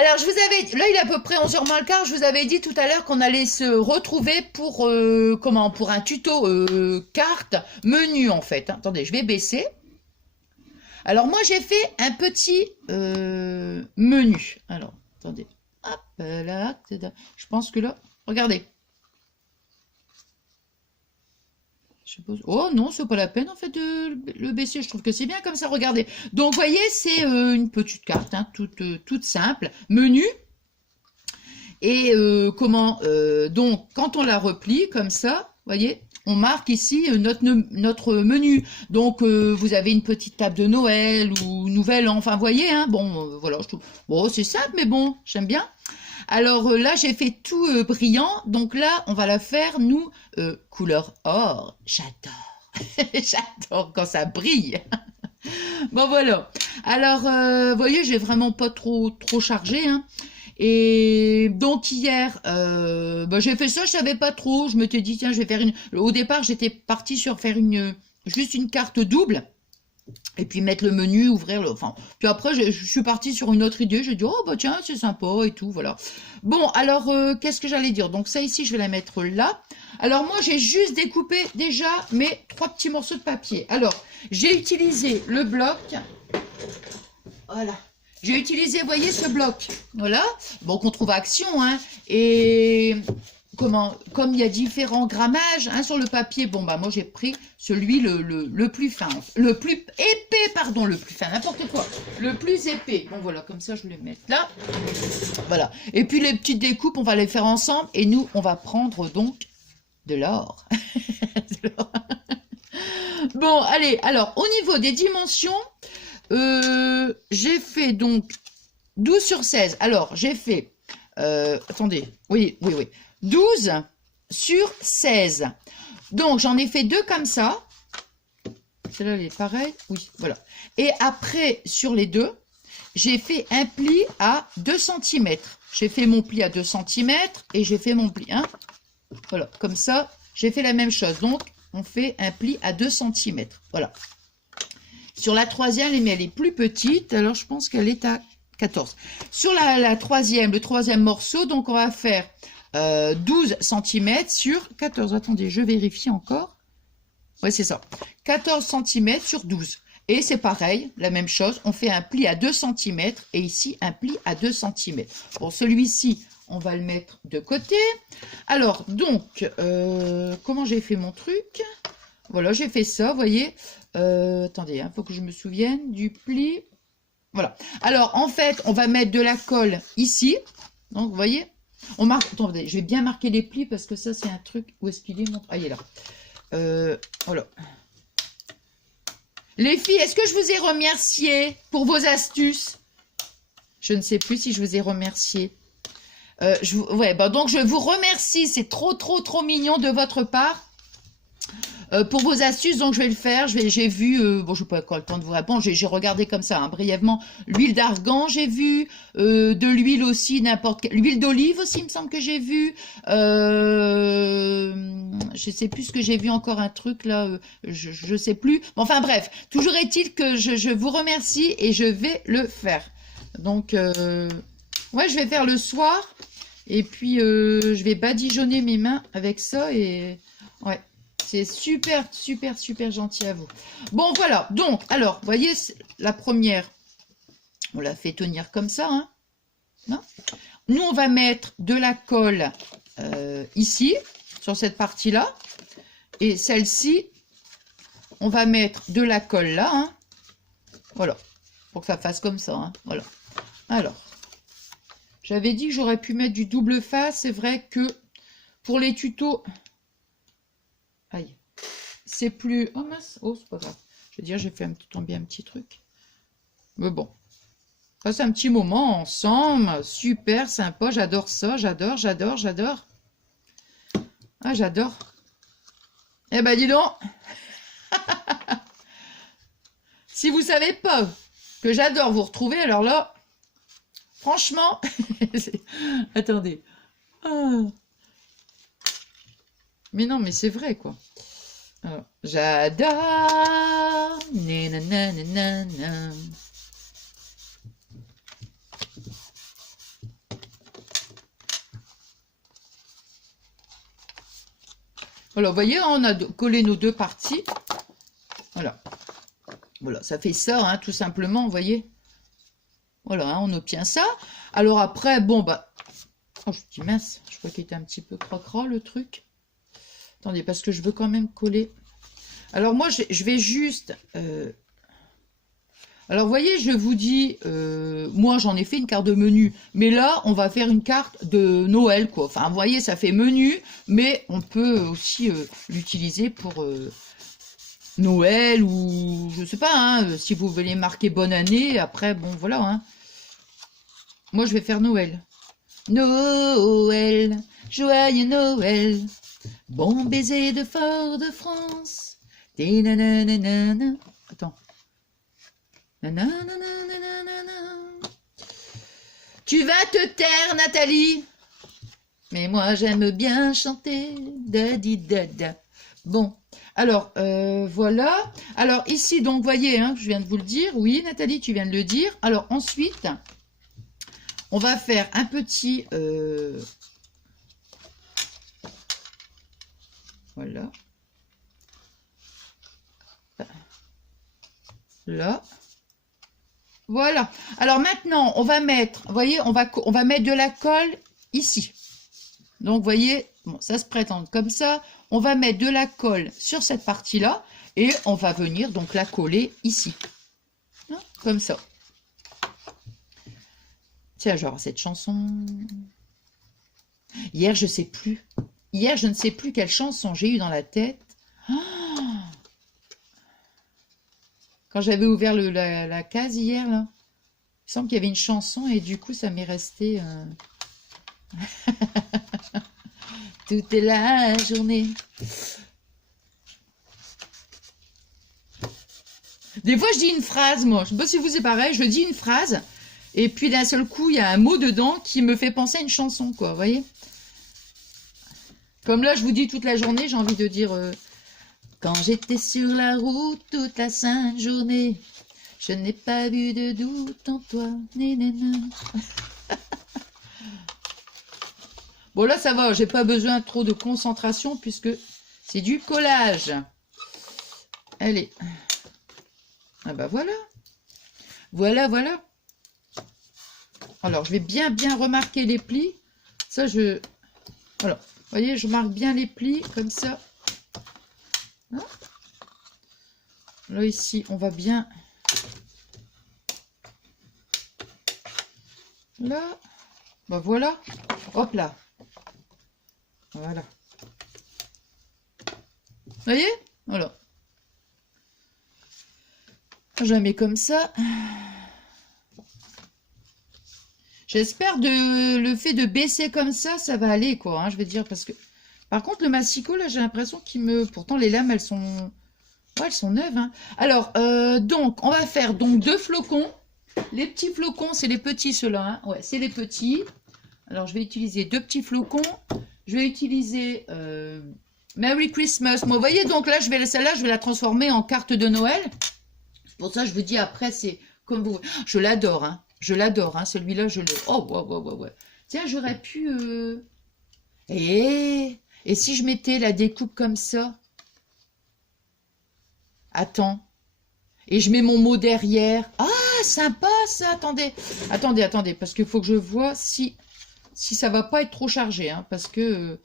Alors, je vous avais, là, il est à peu près 11h moins le quart. Je vous avais dit tout à l'heure qu'on allait se retrouver pour, pour un tuto carte menu, en fait. Attendez, je vais baisser. Alors, moi, j'ai fait un petit menu. Alors, attendez. Hop là. Je pense que là, regardez. Je suppose. Oh non, c'est pas la peine en fait de le baisser. Je trouve que c'est bien comme ça. Regardez. Donc, vous voyez, c'est une petite carte, hein, toute simple. Menu. Et donc, quand on la replie comme ça, vous voyez, on marque ici notre menu. Donc, vous avez une petite table de Noël ou Nouvel An. Enfin, vous voyez, hein, bon, voilà, je trouve. Bon, c'est simple, mais bon, j'aime bien. Alors là, j'ai fait tout brillant. Donc là, on va la faire, nous, couleur or. J'adore. J'adore quand ça brille. Bon, voilà. Alors, vous voyez, j'ai vraiment pas trop chargé, hein. Et donc hier, j'ai fait ça, je savais pas trop. Je m'étais dit, tiens, je vais faire une... Au départ, j'étais partie sur faire juste une carte double. Et puis mettre le menu, ouvrir le... Enfin, puis après, je suis partie sur une autre idée. J'ai dit, oh, bah tiens, c'est sympa et tout, voilà. Bon, alors, qu'est-ce que j'allais dire? Donc ça ici, je vais la mettre là. Alors moi, j'ai juste découpé déjà mes 3 petits morceaux de papier. Alors, j'ai utilisé le bloc. Voilà. J'ai utilisé, vous voyez, ce bloc. Voilà. Bon, qu'on trouve à Action, hein. Et comme il y a différents grammages hein, sur le papier, bon, bah, moi, j'ai pris celui le plus fin. Le plus épais, pardon, le plus fin, n'importe quoi. Le plus épais. Bon, voilà, comme ça, je vais le mettre là. Voilà. Et puis, les petites découpes, on va les faire ensemble. Et nous, on va prendre donc de l'or. Bon, allez. Alors, au niveau des dimensions... j'ai fait donc 12 sur 16. Alors, j'ai fait... attendez. Oui. 12 sur 16. Donc, j'en ai fait 2 comme ça. Celle-là, elle est pareille. Oui, voilà. Et après, sur les 2, j'ai fait un pli à 2 cm. J'ai fait mon pli à 2 cm et j'ai fait mon pli. Hein, voilà, comme ça, j'ai fait la même chose. Donc, on fait un pli à 2 cm. Voilà. Sur la troisième, mais elle est plus petite, alors je pense qu'elle est à 14. Sur le troisième morceau, donc on va faire 12 cm sur 14. Attendez, je vérifie encore. Oui, c'est ça. 14 cm sur 12. Et c'est pareil, la même chose. On fait un pli à 2 cm et ici un pli à 2 cm. Bon, celui-ci, on va le mettre de côté. Alors, donc, comment j'ai fait mon truc? Voilà, j'ai fait ça, vous voyez. Attendez, il faut que je me souvienne du pli. Voilà. Alors, en fait, on va mettre de la colle ici. Donc, vous voyez, on marque... Attendez, je vais bien marquer les plis parce que ça, c'est un truc... Où est-ce qu'il est, mon... Ah, il est là. Voilà. Les filles, est-ce que je vous ai remercié pour vos astuces? Je ne sais plus si je vous ai remercié. Ouais, bah donc, je vous remercie. C'est trop mignon de votre part. Pour vos astuces, donc je vais le faire. J'ai vu, bon, je n'ai pas encore le temps de vous répondre. J'ai regardé comme ça, hein, brièvement, l'huile d'argan, j'ai vu, de l'huile aussi, n'importe quelle, l'huile d'olive aussi, il me semble que j'ai vu. Je sais plus ce que j'ai vu encore un truc là, je sais plus. Bon, enfin bref, toujours est-il que je vous remercie et je vais le faire. Donc, ouais, je vais faire le soir et puis je vais badigeonner mes mains avec ça et ouais. C'est super gentil à vous. Bon, voilà. Donc, alors, vous voyez, la première, on la fait tenir comme ça. Hein. Non, nous, on va mettre de la colle ici, sur cette partie-là. Et celle-ci, on va mettre de la colle là. Hein. Voilà. Pour que ça fasse comme ça. Hein. Voilà. Alors, j'avais dit que j'aurais pu mettre du double face. C'est vrai que pour les tutos... Aïe. C'est plus... Oh mince. Oh, c'est pas grave. Je veux dire, j'ai fait tomber un petit truc. Mais bon. Passe un petit moment ensemble. Super sympa. J'adore ça. J'adore. Ah, j'adore. Eh ben, dis donc. Si vous savez pas que j'adore vous retrouver, alors là, franchement... Attendez. Ah. Mais non, mais c'est vrai, quoi. J'adore. Voilà, vous voyez, on a collé nos deux parties. Voilà. Voilà, ça fait ça, hein, tout simplement, vous voyez. Voilà, hein, on obtient ça. Alors après, bon, bah... Oh, je dis mince, je crois qu'il était un petit peu crocra, le truc. Attendez, parce que je veux quand même coller. Alors moi, je vais juste... Alors, vous voyez, je vous dis, moi, j'en ai fait une carte de menu. Mais là, on va faire une carte de Noël, quoi. Enfin, vous voyez, ça fait menu, mais on peut aussi l'utiliser pour Noël ou, je sais pas, hein, si vous voulez marquer bonne année. Après, bon, voilà, hein. Moi, je vais faire Noël. Noël, joyeux Noël, bon baiser de Fort-de-France. Attends. Tu vas te taire, Nathalie. Mais moi, j'aime bien chanter. Dadi dada. Bon, alors, voilà. Alors, ici, donc, voyez, hein, je viens de vous le dire. Oui, Nathalie, tu viens de le dire. Alors, ensuite, on va faire un petit... voilà. Là. Voilà. Alors maintenant, on va mettre, vous voyez, on va mettre de la colle ici. Donc, vous voyez, bon, ça se présente comme ça. On va mettre de la colle sur cette partie-là et on va venir donc la coller ici. Hein, comme ça. Tiens, genre cette chanson. Hier, je sais plus. Hier, je ne sais plus quelle chanson j'ai eu dans la tête. Oh, quand j'avais ouvert la case hier, là, il semble qu'il y avait une chanson et du coup, ça m'est resté toute la journée. Des fois, je dis une phrase, moi. Je ne sais pas si vous c'est pareil. Je dis une phrase et puis d'un seul coup, il y a un mot dedans qui me fait penser à une chanson, quoi. Vous voyez? Comme là, je vous dis toute la journée, j'ai envie de dire... quand j'étais sur la route toute la sainte journée, je n'ai pas vu de doute en toi. Bon, là, ça va. J'ai pas besoin trop de concentration puisque c'est du collage. Allez. Ah bah voilà. Voilà, voilà. Alors, je vais bien remarquer les plis. Ça, voilà. Vous voyez, je marque bien les plis comme ça. Là, ici, on va bien... Là. Bah voilà. Hop là. Voilà. Vous voyez? Voilà. Je la mets comme ça. J'espère le fait de baisser comme ça va aller, quoi. Hein, je vais dire, parce que... Par contre, le massicot, là, j'ai l'impression qu'il me... Pourtant, les lames, elles sont... Ouais, elles sont neuves. Hein. Alors, donc, on va faire donc 2 flocons. Les petits flocons, c'est les petits, ceux-là. Hein. Ouais, c'est les petits. Alors, je vais utiliser 2 petits flocons. Je vais utiliser Merry Christmas. Moi, vous voyez, donc là, celle-là, je vais la transformer en carte de Noël. Pour ça, je vous dis, après, c'est comme vous... Je l'adore, hein. Je l'adore, hein. Celui-là, je le... Oh, ouais. Tiens, j'aurais pu... Et si je mettais la découpe comme ça? Attends. Et je mets mon mot derrière. Ah, sympa, ça. Attendez, parce qu'il faut que je vois si ça va pas être trop chargé. Hein, parce que...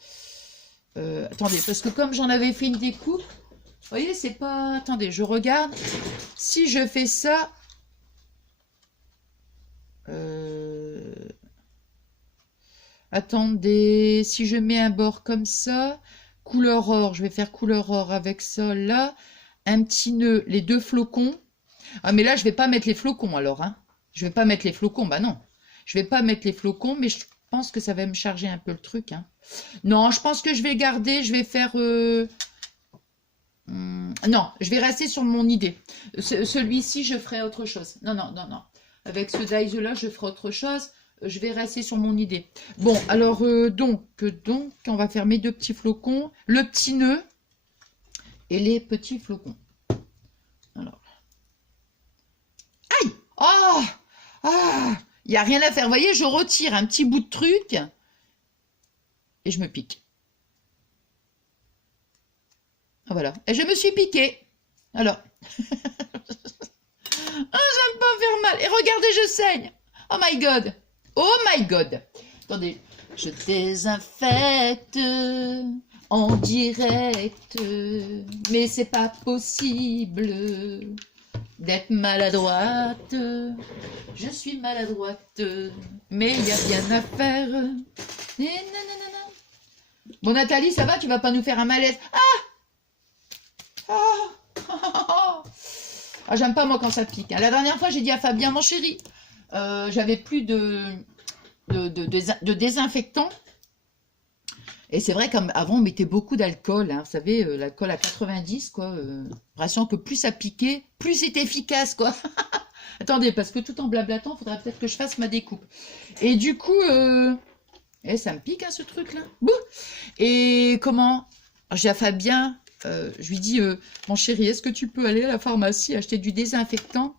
attendez, parce que comme j'en avais fait une découpe... Vous voyez, c'est pas... Attendez, je regarde. Si je fais ça... Attendez, si je mets un bord comme ça, couleur or, je vais faire couleur or avec ça, là, un petit nœud, les 2 flocons. Ah, mais là, je vais pas mettre les flocons, alors, hein. Je vais pas mettre les flocons, bah non. Je vais pas mettre les flocons, mais je pense que ça va me charger un peu le truc, hein. Non, je pense que je vais garder, je vais faire... non, je vais rester sur mon idée. Celui-ci, je ferai autre chose. Non. Avec ce dies-là, je ferai autre chose. Je vais rester sur mon idée. Bon, alors, donc, on va faire mes 2 petits flocons, le petit nœud et les petits flocons. Alors. Aïe! Oh! Ah! Il n'y a rien à faire. Vous voyez, je retire un petit bout de truc et je me pique. Ah, voilà. Et je me suis piquée. Alors. Ah, j'aime pas faire mal. Et regardez, je saigne. Oh my god. Oh my god. Attendez. Je désinfecte en direct. Mais c'est pas possible d'être maladroite. Je suis maladroite. Mais il y a rien à faire. Bon, Nathalie, ça va? Tu vas pas nous faire un malaise? Ah, j'aime pas moi quand ça pique. La dernière fois, j'ai dit à Fabien, mon chéri, j'avais plus de désinfectant. Et c'est vrai qu'avant, on mettait beaucoup d'alcool. Hein, vous savez, l'alcool à 90, quoi. L'impression que plus ça piquait, plus c'était efficace, quoi. Attendez, parce que tout en blablatant, il faudrait peut-être que je fasse ma découpe. Et du coup, ça me pique, hein, ce truc-là. Bouh. Et comment? J'ai à Fabien... je lui dis, mon chéri, est-ce que tu peux aller à la pharmacie acheter du désinfectant?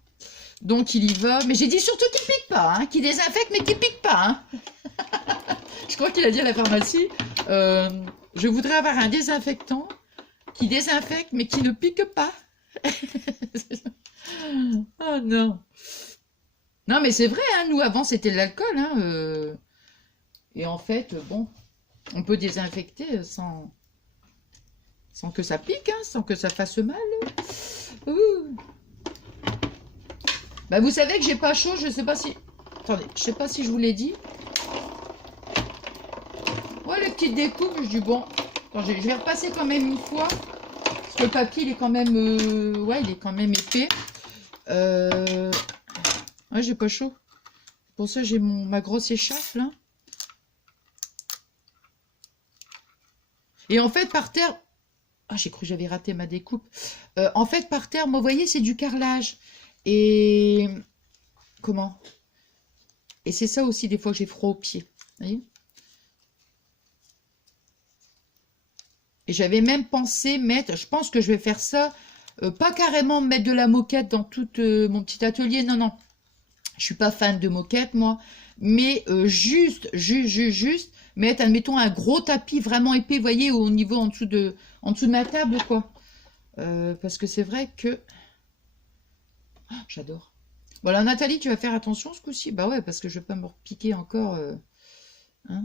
Donc il y va. Mais j'ai dit surtout qu'il pique pas, hein, qu'il désinfecte mais qu'il pique pas. Hein. Je crois qu'il a dit à la pharmacie, je voudrais avoir un désinfectant qui désinfecte mais qui ne pique pas. Oh non. Non mais c'est vrai, hein, nous avant c'était de l'alcool. Hein, et en fait, bon, on peut désinfecter sans que ça pique, hein, sans que ça fasse mal. Bah, vous savez que j'ai pas chaud, je sais pas si... Attendez, je sais pas si je vous l'ai dit. Ouais, les petites découpes, je dis bon. Attends, je vais repasser quand même une fois. Parce que le papier, il est quand même... ouais, il est quand même épais. Ouais, j'ai pas chaud. Pour ça, j'ai ma grosse écharpe, là. Et en fait, par terre... Ah, j'ai cru que j'avais raté ma découpe. En fait, par terre, moi, vous voyez, c'est du carrelage. Et... Comment? Et c'est ça aussi, des fois, que j'ai froid aux pieds. Vous voyez? Et j'avais même pensé mettre... Je pense que je vais faire ça. Pas carrément mettre de la moquette dans tout mon petit atelier. Non, non. Je suis pas fan de moquette, moi. Mais juste mettre, admettons, un gros tapis vraiment épais, vous voyez, au niveau en dessous de ma table, quoi. Parce que c'est vrai que... Oh, j'adore. Voilà, Nathalie, tu vas faire attention ce coup-ci. Bah ouais, parce que je vais pas me repiquer encore. Hein.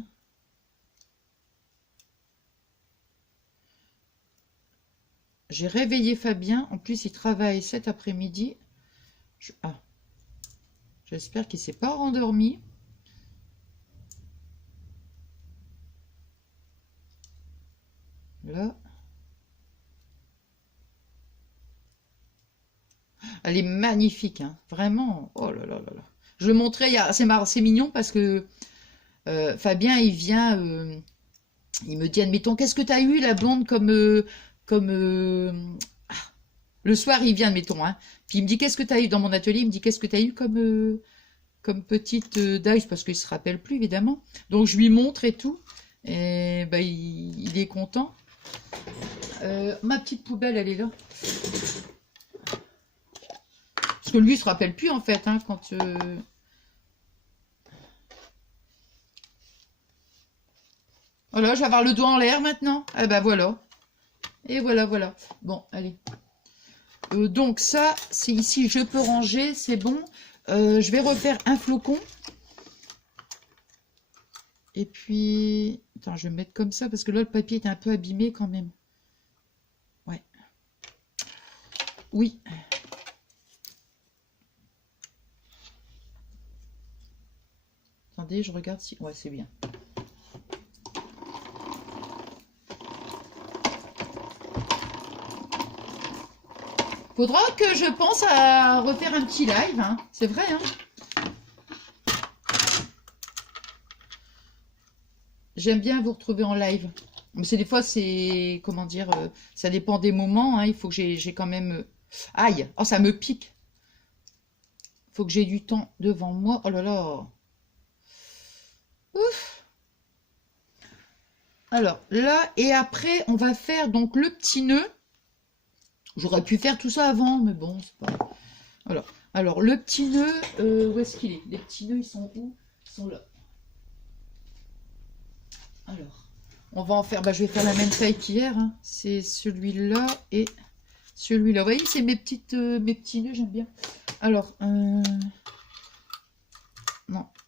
J'ai réveillé Fabien. En plus, il travaille cet après-midi. Ah. J'espère qu'il ne s'est pas rendormi. Là. Elle est magnifique, hein. Vraiment. Oh là là là là. Je le montrais, c'est mignon parce que Fabien, il vient, il me dit, admettons, qu'est-ce que tu as eu, la blonde, le soir, il vient, admettons, hein. Puis il me dit, qu'est-ce que tu as eu dans mon atelier? Il me dit, qu'est-ce que tu as eu comme petite dice, parce qu'il ne se rappelle plus, évidemment. Donc, je lui montre et tout. Et bah, il est content. Ma petite poubelle, elle est là. Parce que lui, il se rappelle plus, en fait, hein, quand... Voilà, je vais avoir le doigt en l'air, maintenant. Ah bah, voilà. Et voilà, voilà. Bon, allez. Donc, ça, c'est ici, je peux ranger, c'est bon. Je vais refaire un flocon. Et puis... Attends, je vais me mettre comme ça, parce que là, le papier est un peu abîmé, quand même. Ouais. Oui. Attendez, je regarde si... Ouais, c'est bien. Faudra que je pense à refaire un petit live, hein. C'est vrai, hein. J'aime bien vous retrouver en live. Mais c'est des fois, c'est... Comment dire, ça dépend des moments, hein. Il faut que j'ai quand même... Aïe! Oh, ça me pique. Il faut que j'ai du temps devant moi. Oh là là! Ouf! Alors, là, et après, on va faire donc le petit nœud. J'aurais pu faire tout ça avant, mais bon, c'est pas... Voilà. Alors, le petit nœud, où est-ce qu'il est? Les petits nœuds, ils sont où? Ils sont là. Alors, On va en faire, bah, je vais faire la même taille qu'hier, hein. C'est celui-là et celui-là. Vous voyez, c'est mes petits nœuds, j'aime bien. Alors, non,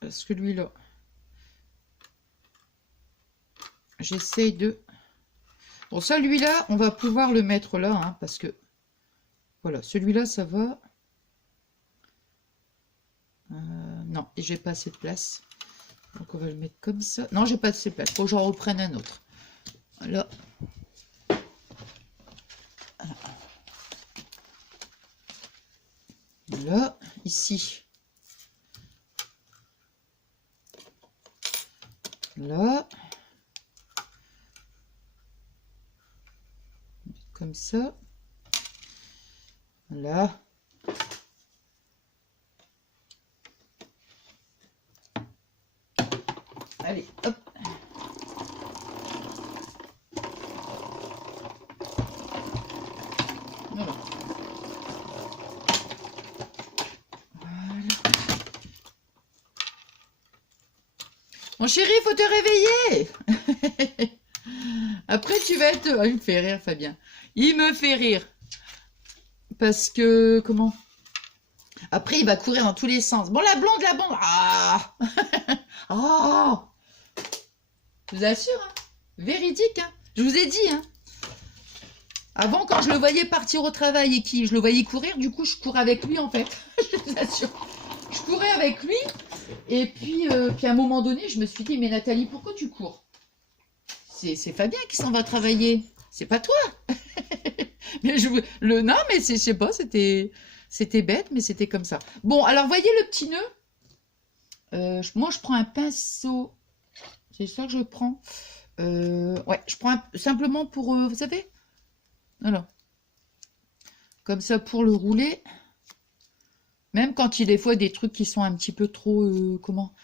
celui-là. J'essaye de... Bon, celui-là, on va pouvoir le mettre là, hein, parce que... Voilà, celui-là, ça va. Non, et j'ai pas assez de place. Donc, on va le mettre comme ça. Non, j'ai pas assez de place. Faut que j'en reprenne un autre. Là. Là, ici. Là. Comme ça. Là. Allez, hop. Voilà. Voilà. Mon chéri, il faut te réveiller. Après, tu vas être... Ah, il me fait rire, Fabien. Il me fait rire. Parce que... Comment? Après, il va courir dans tous les sens. Bon, la blonde, la blonde. Ah. Ah. Je vous assure, hein. Véridique, hein. Je vous ai dit, hein. Avant, quand je le voyais partir au travail et je le voyais courir, du coup, je courais avec lui, en fait. Je vous assure. Je courais avec lui. Et puis à un moment donné, je me suis dit, mais Nathalie, pourquoi tu cours? C'est Fabien qui s'en va travailler. C'est pas toi. Mais non, mais je sais pas, c'était bête, mais c'était comme ça. Bon, alors, voyez le petit nœud. Moi, je prends un pinceau. C'est ça que je prends. Ouais, je prends simplement pour, vous savez, voilà. Comme ça pour le rouler. Même quand il y a des fois des trucs qui sont un petit peu trop, comment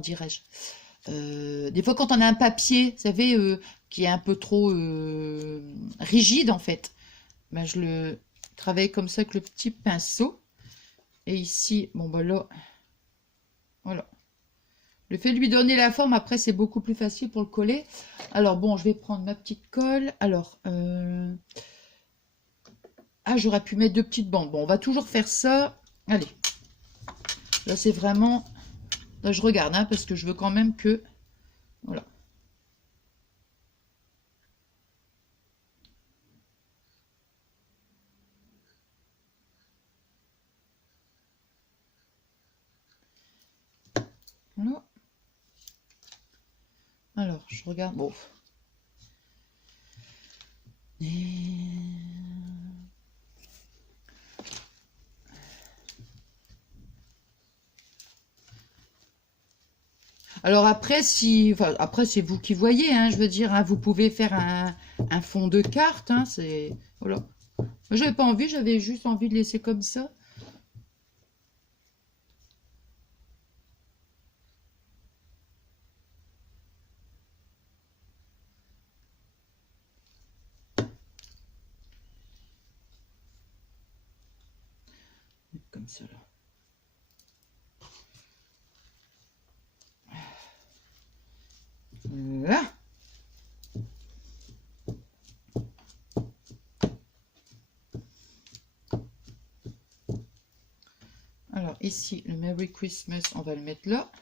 dirais-je? Des fois quand on a un papier, vous savez, qui est un peu trop rigide en fait, ben, je le travaille comme ça avec le petit pinceau. Et ici, bon bah là, voilà. Le fait de lui donner la forme, après, c'est beaucoup plus facile pour le coller. Alors, bon, je vais prendre ma petite colle. Alors, j'aurais pu mettre 2 petites bandes. Bon, on va toujours faire ça. Allez. Là, c'est vraiment... Là, je regarde, hein, parce que je veux quand même que... Voilà. Voilà. Alors, je regarde. Bon. Alors après, après c'est vous qui voyez, hein, je veux dire, hein, vous pouvez faire un fond de carte, hein, c'est, voilà. Moi, j'avais pas envie, j'avais juste envie de laisser comme ça. Comme ça, là. Là. Alors ici, le Merry Christmas, on va le mettre là.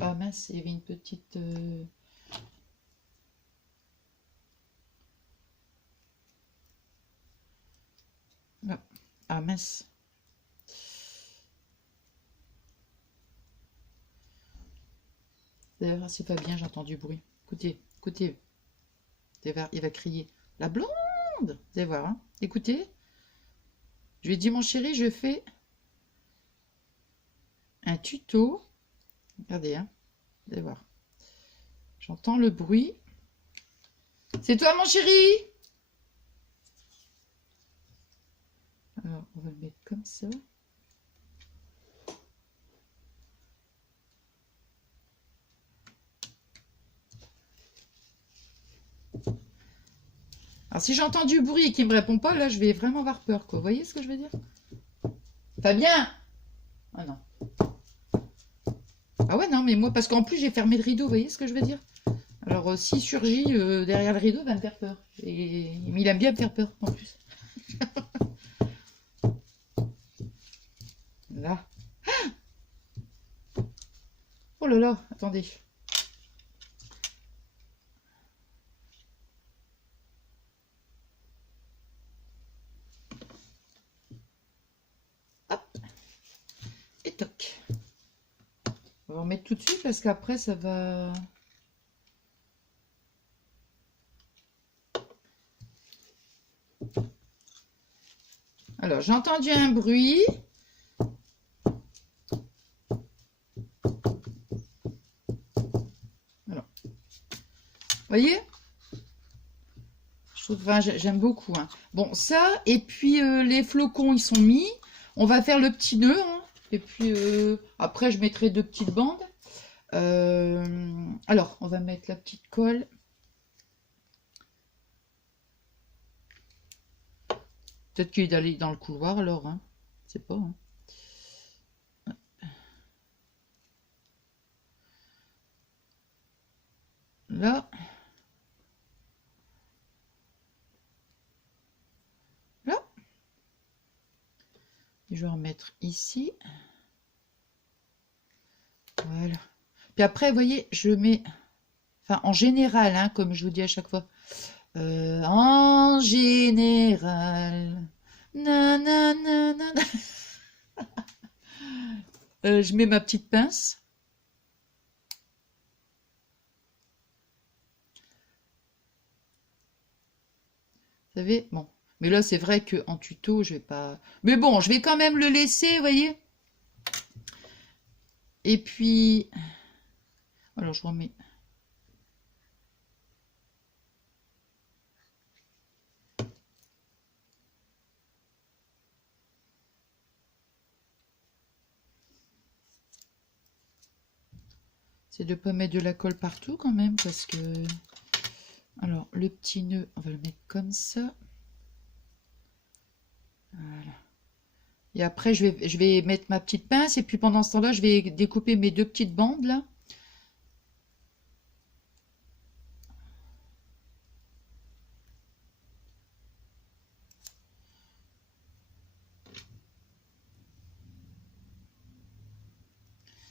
Ah mince, il y avait une petite... Non. Ah mince. D'ailleurs, c'est pas bien, j'entends du bruit. Écoutez, écoutez. Il va crier. La blonde! Vous allez voir, hein. Écoutez. Je lui ai dit, mon chéri, je fais un tuto. Regardez, hein. Vous allez voir. J'entends le bruit. C'est toi, mon chéri? Alors, on va le mettre comme ça. Alors, si j'entends du bruit et qu'il me répond pas, là, je vais vraiment avoir peur, quoi. Vous voyez ce que je veux dire? Fabien! Ah non. Ah ouais, non, mais moi, parce qu'en plus, j'ai fermé le rideau, vous voyez ce que je veux dire? Alors, s'il surgit derrière le rideau, il va me faire peur. Mais il aime bien me faire peur, en plus. Là. Oh là là, attendez. Hop. Et toc. On va en mettre tout de suite parce qu'après, ça va... Alors, j'ai entendu un bruit. Alors, vous voyez? Je trouve, enfin, j'aime beaucoup. Hein. Bon, ça, et puis les flocons, ils sont mis. On va faire le petit nœud. Hein. Et puis, après, je mettrai 2 petites bandes. Alors, on va mettre la petite colle. Peut-être qu'il est d'aller dans le couloir, alors. Hein. C'est pas. Hein. Là. Là. Et je vais en mettre ici. Voilà. Puis après, vous voyez, je mets... Enfin, en général, hein, comme je vous dis à chaque fois. En général... Nanana. Je mets ma petite pince. Vous savez, bon. Mais là, c'est vrai qu'en tuto, je vais pas... Mais bon, je vais quand même le laisser, vous voyez. Et puis... Alors, je remets... C'est de ne pas mettre de la colle partout quand même, parce que... Alors, le petit nœud, on va le mettre comme ça. Voilà. Et après, je vais mettre ma petite pince, et puis pendant ce temps-là, je vais découper mes 2 petites bandes, là.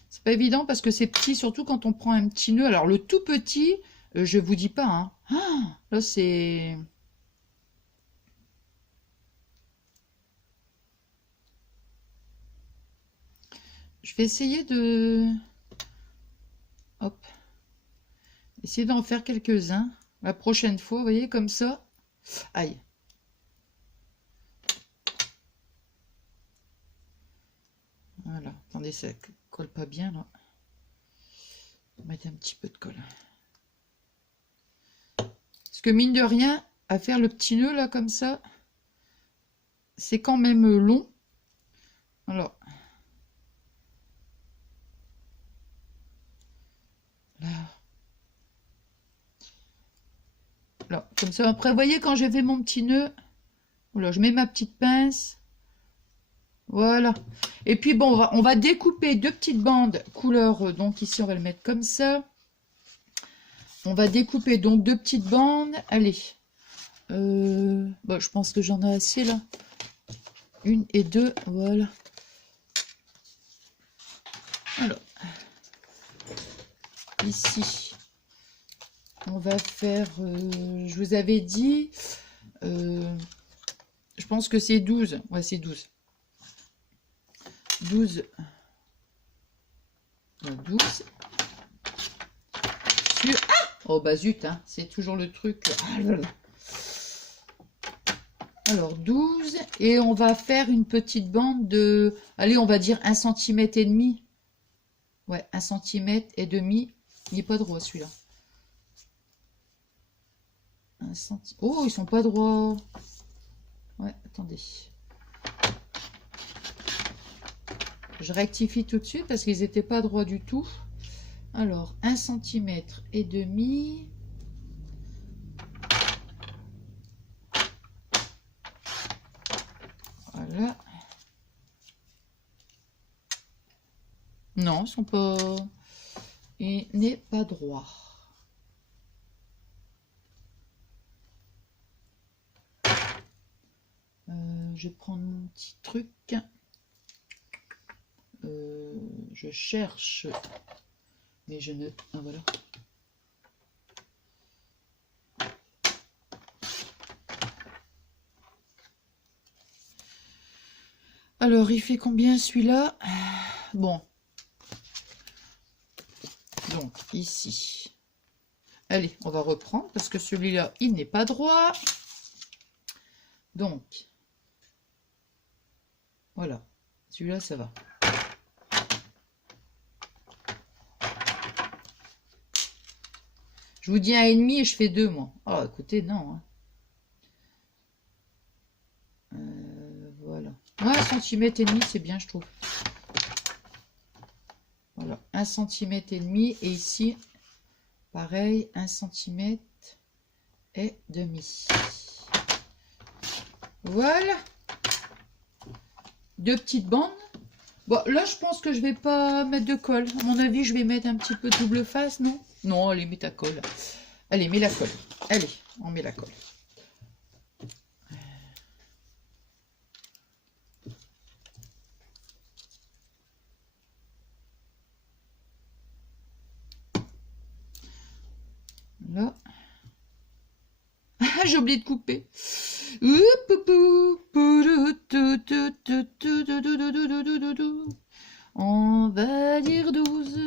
C'est pas évident parce que c'est petit, surtout quand on prend un petit nœud. Alors, le tout petit, je vous dis pas, hein. Ah, là, c'est... Je vais essayer de... Hop. Essayer d'en faire quelques-uns. La prochaine fois, vous voyez, comme ça. Aïe. Voilà. Attendez, ça colle pas bien, là. On va mettre un petit peu de colle. Parce que mine de rien, à faire le petit nœud, là, comme ça, c'est quand même long. Alors... Là. Là, comme ça, après, vous voyez, quand j'ai fait mon petit nœud, voilà, je mets ma petite pince. Voilà. Et puis, bon, on va découper 2 petites bandes couleur. Donc, ici, on va le mettre comme ça. On va découper donc 2 petites bandes. Allez. Bon, je pense que j'en ai assez, là. 1 et 2, voilà. Alors. Ici. On va faire... je vous avais dit... je pense que c'est 12. Ouais, c'est 12. 12. 12. Sur... Ah oh, bah zut, hein, c'est toujours le truc. Alors, 12. Et on va faire une petite bande de... Allez, on va dire 1,5 cm. Ouais, 1,5 cm. Il n'est pas droit, celui-là. Oh, ils sont pas droits. Ouais, attendez. Je rectifie tout de suite parce qu'ils n'étaient pas droits du tout. Alors, 1,5 cm. Non, ils sont pas... Il n'est pas droit. Je vais prendre mon petit truc. Je cherche, mais je ne... Ah, voilà. Alors, il fait combien celui-là? Bon. Donc, ici. Allez, on va reprendre parce que celui-là, il n'est pas droit. Donc, voilà. Celui-là, ça va. Je vous dis 1,5 et je fais 2, moi. Oh, écoutez, non. Hein. Voilà. Ouais, 1,5 cm, c'est bien, je trouve. Voilà, 1,5 cm. Et ici, pareil, 1,5 cm et demi. Voilà. 2 petites bandes. Bon, là, je pense que je vais pas mettre de colle. À mon avis, je vais mettre un petit peu de double face, non? Non, allez, mets ta colle. Allez, mets la colle. Allez, on met la colle. Là. J'ai oublié de couper. On va dire 12.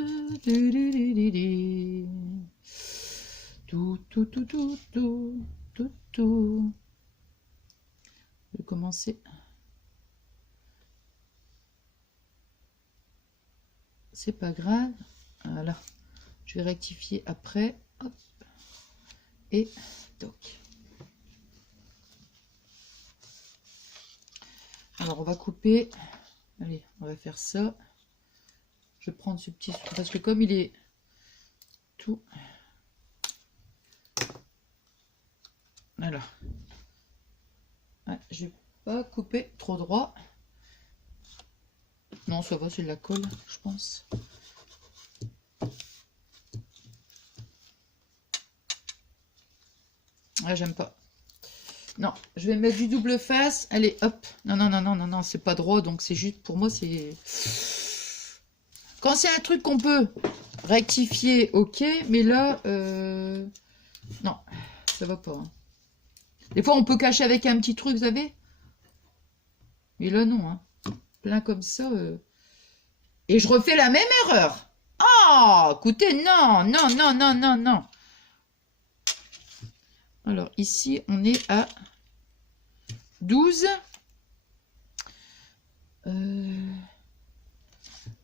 Tout. Je vais commencer. C'est pas grave. Voilà. Je vais rectifier après. Hop. Et toc. Alors on va couper. Allez, on va faire ça. Je vais prendre ce petit... Parce que comme il est tout... Voilà. Ouais, je vais pas couper trop droit. Non, ça va, c'est de la colle, je pense. Ah, j'aime pas. Non, je vais mettre du double face. Allez, hop. Non, c'est pas droit, donc c'est juste, pour moi, c'est... Quand c'est un truc qu'on peut rectifier, ok, mais là, non, ça va pas. Hein. Des fois, on peut cacher avec un petit truc, vous savez. Mais là, non, hein. Plein comme ça. Et je refais la même erreur. Oh, écoutez, non. Alors, ici, on est à 12.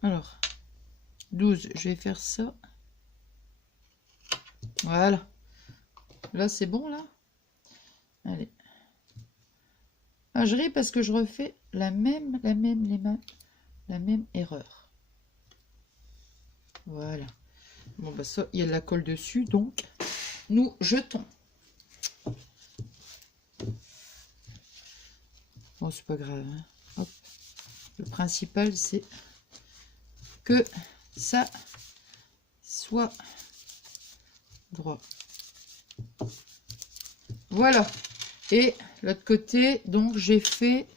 Alors, 12, je vais faire ça. Voilà. Là, c'est bon, là. Allez. Ah, je ris parce que je refais la même erreur. Voilà. Bon, bah ça, il y a de la colle dessus, donc nous jetons. Bon, c'est pas grave. Hein. Hop. Le principal, c'est que ça soit droit. Voilà. Et l'autre côté, donc j'ai fait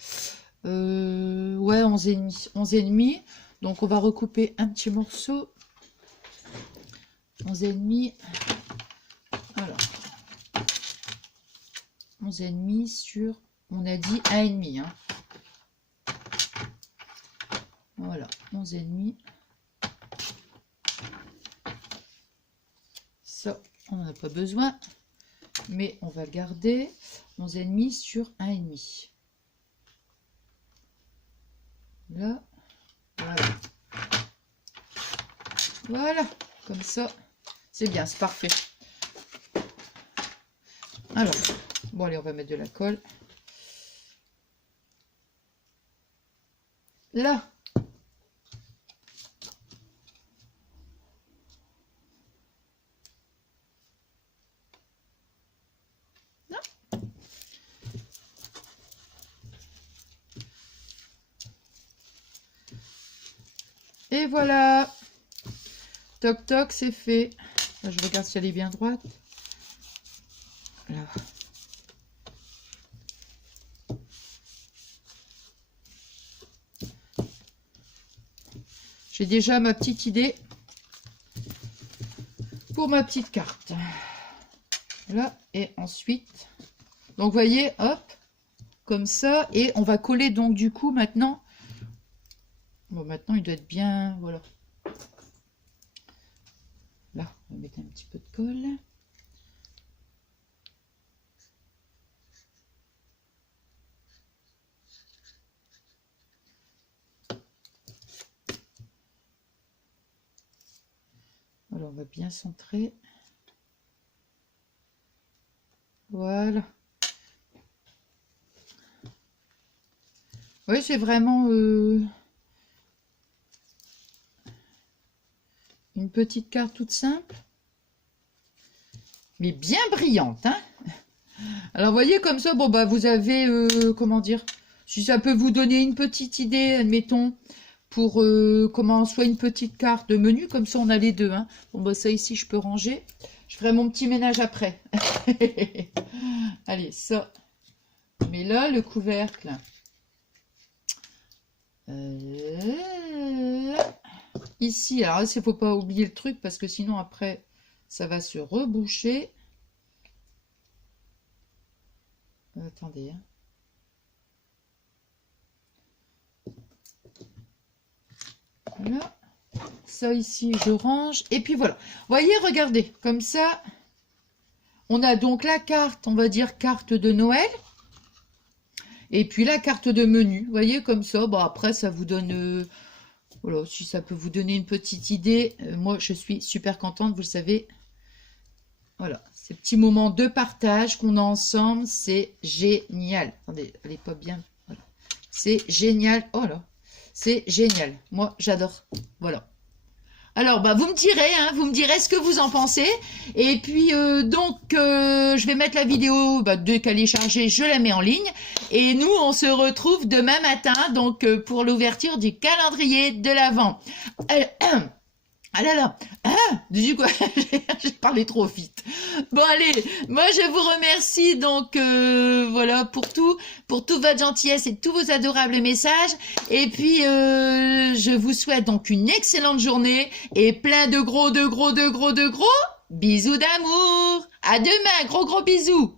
ouais, 11,5. Donc on va recouper un petit morceau. 11,5. Alors 11,5 sur, on a dit 1,5. Hein. Voilà, 11,5. Ça, on n'en a pas besoin, mais on va le garder. 11,5 sur 1,5. Là, voilà. Voilà, comme ça, c'est bien, c'est parfait. Alors, bon, allez, on va mettre de la colle. Là. Non. Et voilà. Toc toc, c'est fait. Là, je regarde si elle est bien droite. Là. J'ai déjà ma petite idée pour ma petite carte. Voilà. Et ensuite, donc vous voyez, hop, comme ça. Et on va coller donc du coup maintenant. Bon, maintenant il doit être bien, voilà. Là, on va mettre un petit peu de colle. Voilà, on va bien centrer. Voilà. Oui, c'est vraiment une petite carte toute simple, mais bien brillante, hein. Alors, vous voyez, comme ça, bon, bah, vous avez, comment dire, si ça peut vous donner une petite idée, admettons, pour, comment, soit une petite carte de menu, comme ça, on a les deux, hein. Bon, bah, ça, ici, je peux ranger. Je ferai mon petit ménage après. Allez, ça. Mais là, le couvercle. Ici, alors là, il ne faut pas oublier le truc, parce que sinon, après, ça va se reboucher. Attendez, hein. Voilà. Ça ici, je range. Et puis voilà. Vous voyez, regardez. Comme ça, on a donc la carte, on va dire carte de Noël. Et puis la carte de menu. Vous voyez, comme ça. Bon, après, ça vous donne... voilà, si ça peut vous donner une petite idée. Moi, je suis super contente, vous le savez. Voilà. Ces petits moments de partage qu'on a ensemble, c'est génial. Attendez, elle n'est pas bien. Voilà. C'est génial. Oh là. C'est génial. Moi, j'adore. Voilà. Alors, bah, vous me direz, hein, vous me direz ce que vous en pensez. Et puis, je vais mettre la vidéo, bah, dès qu'elle est chargée, je la mets en ligne. Et nous, on se retrouve demain matin, donc, pour l'ouverture du calendrier de l'Avent. Ah là là, du coup, j'ai parlé trop vite. Bon allez, moi je vous remercie donc voilà pour toute votre gentillesse et tous vos adorables messages. Et puis je vous souhaite donc une excellente journée et plein de gros bisous d'amour. À demain, gros bisous.